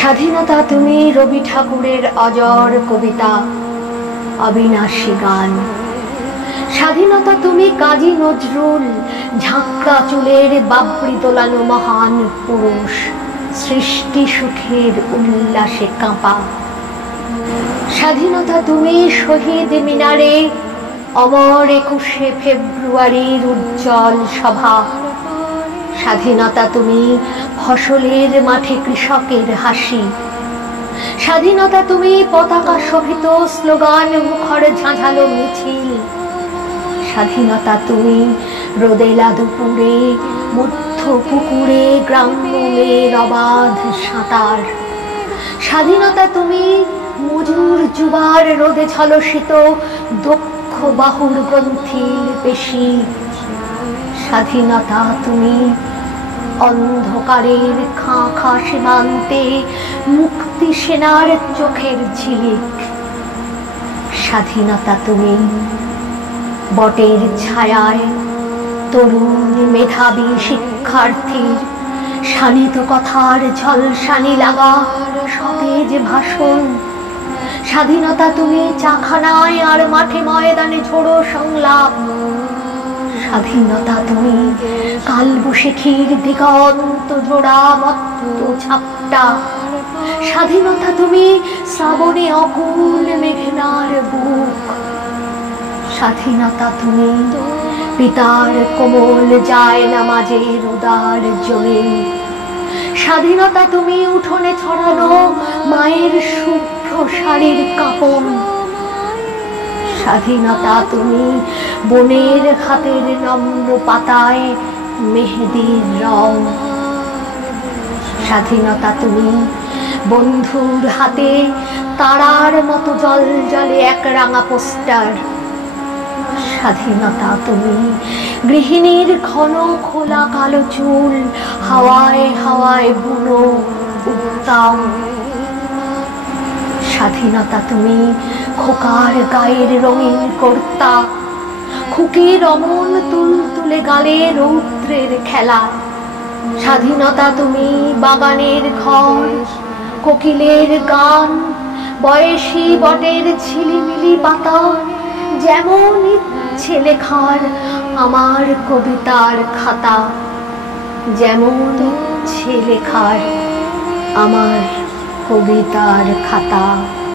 স্বাধীনতা তুমি রবি ঠাকুরের অজর কবিতা, অবিনাশী গান। স্বাধীনতা তুমি কাজী নজরুল, ঝাঁকড়া চুলের বাবরি তোলানো মহান পুরুষ, সৃষ্টি সুখের উল্লাসে কাঁপা। স্বাধীনতা তুমি শহীদ মিনারে অমর 21শে ফেব্রুয়ারির উজ্জ্বল সভা। স্বাধীনতা তুমি ফসলের মাঠে কৃষকের হাসি। স্বাধীনতা তুমি পতাকা শোভিত স্লোগান মুখর ঝাঁঝালো মিছিল। স্বাধীনতা তুমি রোদেলা দুপুরে মধ্য পুকুরে গ্রাম্য মেয়ের অবাধ সাঁতার। স্বাধীনতা তুমি মজুর যুবার রোদে ঝলসিত দক্ষ বাহুর গ্রন্থির পেশি। স্বাধীনতা তুমি অন্ধকারের খাঁ খাঁ সীমান্তে মুক্তি সেনার চোখের ঝিলিক। স্বাধীনতা তুমি বটের ছায়ায় তরুণ মেধাবী শিক্ষার্থীর শানিত কথার ঝলসানি লাগা সতেজ ভাষণ। স্বাধীনতা তুমি চাখানায় আর মাঠে ময়দানে ঝোড়ো সংলাপ। স্বাধীনতা তুমি কালবৈশাখীর দিগন্ত জোড়া মত্ত ঝাপটা। স্বাধীনতা তুমি শ্রাবণে অকুল মেঘনার বুক। স্বাধীনতা তুমি পিতার কোমল যায় নামাজের উদার জমিন। স্বাধীনতা তুমি উঠোনে ছড়ানো মায়ের শুভ্র শাড়ির কাপড়। স্বাধীনতা তুমি বনের হাতের নম্র পাতায় মেহেদির রং। স্বাধীনতা তুমি বন্ধুর হাতে তারার মতো জল জলে এক রাঙা পোস্টার। স্বাধীনতা তুমি গৃহিণীর ঘন খোলা কালো চুল হাওয়ায় হাওয়ায় বুনো উত্তাম। স্বাধীনতা তুমি খোকার গায়ের রঙিন কর্তা, খুকির অমন তুলতুলে গালে রৌদ্রের খেলা। স্বাধীনতা তুমি বাগানের ঘর, কোকিলের গান, বয়সী বটের ঝিলিমিলি পাতা। যেমন ইচ্ছে লেখার আমার কবিতার খাতা, যেমন ইচ্ছে লেখার আমার কবিতার খাতা।